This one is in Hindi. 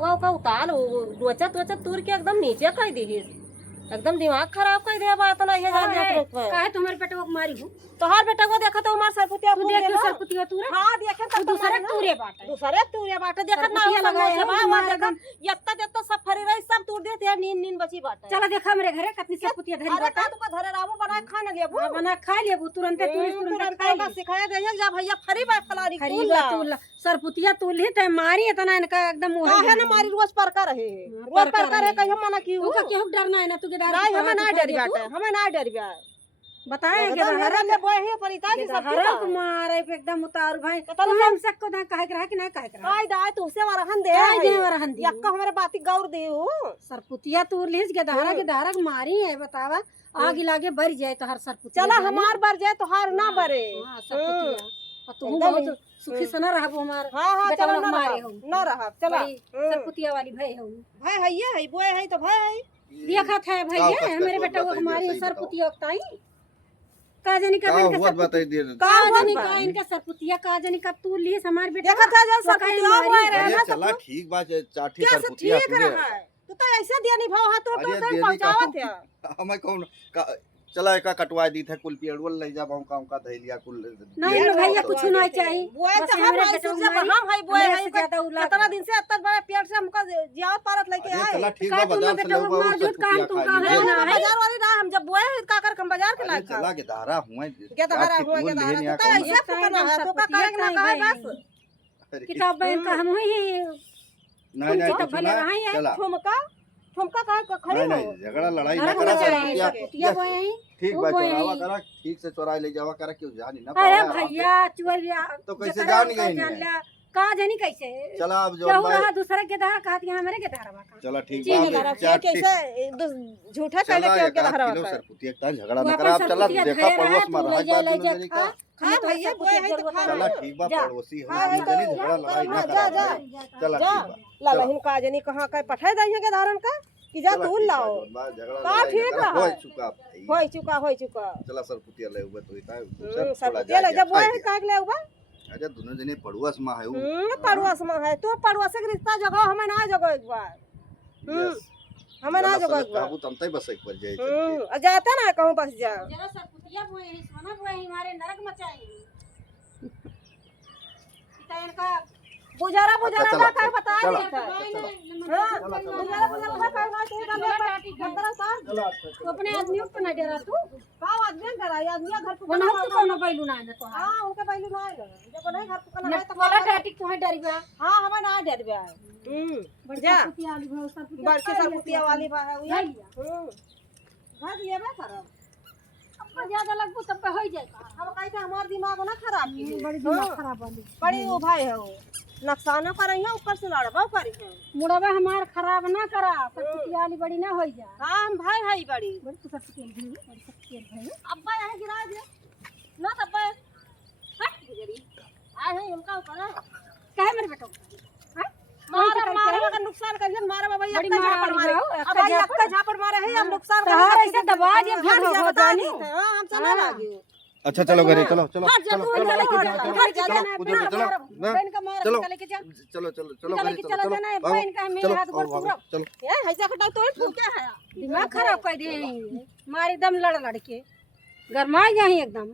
गाँव का उतार रोचा त्वचा तूर के एकदम नीचे कह दी, एकदम दिमाग खराब कर दिया। बात ना ये काहे तुम्हारे बेटा को मारी हूँ? तोहार बेटा को देखा तो हमार सरपुतिया तू देख के सरपुतिया तू रे। हां देखे तो दूसरे तूरे बाटे देखत ना हो लगाए है बा देखा यत्ता जत्ता सब फरी रही सब तूर देते हैं। नीन बची बाटे। चला देखा मेरे घरे कितनी सरपुतिया धरी बाटे। अरे तू का धरे रामू बना खाना लेबू बना खा लेबू तुरंत तुरंत सिखाया दे जा भैया फरी बात फलानी तू सरपुतिया तू ली ते मारी इतना इनका एकदम वो है ना मारी रोज पर कर रहे रोज पर कर है कहियो मना की तू का केहू डरना है ना तू के डर नहीं हमें ना डर बाटे हमें ना डर बा बताए के हरा ले बोए है परिता जी सब हरा मारे पे एकदम उतार भाई तो हम सबको ना काहे रहा कि नहीं काहे रहा आई दाई तू से वरहन दे आई दे वरहन दे यक्का हमारे बाती गौर दे सरपुतिया तू लीज के धारा मारी है बतावा आगे लागे बढ़ जाए तो हर सरपुतिया चला हमार बर जाए तो हार ना बरे हां सरपुतिया तू बहुत सुखी सना रहबो हमार हां चला ना रहा चला सरपुतिया वाली भाई हो भाई है ये है बोए है तो भाई देखा था भैया मेरे बेटा को हमारी सरपुतिया उताई का जानी का बहुत बताई दे का जानी का इनका सरपुतिया का जानी का तू ली हमार बेटा देखा था जब सरपुतिया हुआ रहा चला ठीक बात चाठी सरपुतिया ठीक रहा है तू तो ऐसा दिया नहीं भाव हाथ तो पहुंचावत है हमें कौन चला का कटवा दी था कुल पेड़वल ले जा बाऊ का धैलिया कुल नहीं भैया कुछ नहीं चाहिए बोए तो हम है बोए है कितना दिन से अत्तर बड़ा पेट से हमका जिया पारत लेके आए चला ठीक बा बाजार से ले मार दूध काम तू का है ना बाजार वाली ना हम जब बोए का कर हम बाजार के लाके चला के धारा हुआ के धारा हुआ के धारा तो ऐसा फकना है तो का करेगा ना का बस किताब बहन का हम ही नहीं चला ठुमका का खड़े नहीं झगड़ा लड़ाई ना करा सरपुतिया बोए ठीक बा चोरावा करा ठीक से चोरा ले जावा करा क्यों जानी ना अरे भैया चोरिया तो कैसे जान गई का जानी कैसे चला अब जो रहा दूसरे के धारा कहती है हमारे के धारा का चला ठीक बा कैसे झूठा कहले के धारा का सरपुतिया का झगड़ा ना करा अब चला देखा पड़ोस में रहा बात जनी का हां भैया बोए है तो खा चला ठीक बा पड़ोसी हम जनी झगड़ा लड़ाई ना करा चला ठीक बा लाला हम का जनी कहां का पठाए दई है के धारन का कि जा तू लाओ का ठीक है होई चुका चला सरपुतिया ले हुए तो इता सरपुतिया ले जब बोए का ले हुआ अरे दोनों जने पड़ोस में है पड़ोस में है तो पड़ोस के रिश्ता जगह हमें ना जगह एक बार हमें ना जगह एक बार बाबू तमते बस एक बार जाए जाता ना कहूं बस जा जरा सरपुतिया बोए है सोना बोए है हमारे नरक मचाए इता इनका बुझारा का कर बता दे हां बुझारा का तो अपने आदमी को ना डरा तू का आदमी डरा आदमी घर पे बना तो कोनो बैलू ना तो हां उनके बैलू ना है जब नहीं घर पे ना तो वाला डाटी को है डर गया हां हमें ना डर गया बढ़िया सरपुतिया वाली भाव सरपुतिया बड़के सरपुतिया वाली बा है भाग ये बा खराब अब ज्यादा लगबो तब पे हो जाए हम कहे थे हमार दिमाग ना खराब की बड़ी दिमाग खराब वाली बड़ी वो भाई है वो नुकसान करई है ऊपर से लड़बा करी है मुड़वा हमार खराब ना करा सरपुतिया वाली बड़ी ना होई जा हां हम भाई है बड़ी बड़ी तो सरपुतिया भी बड़ी सरपुतिया है अब्बा यहां गिरा दे ना तब्बा हट गुजरी आ है हमका ऊपर काहे मेरे बेटा मार अगर नुकसान करिए मारे बाबा ये झापड़ मारे अब आपका झापड़ मारे है हम नुकसान कर ऐसे दबा दिए फिर हो जानी हां हम चला लागे अच्छा चलो घरे चलो चलो चलो चलो चलो चलो घरे चलो चलो ये हैजा खटाई तोड़ तू क्या है दिमाग खराब कर दे मारी दम लड़ लड़ के गरमा जाही एकदम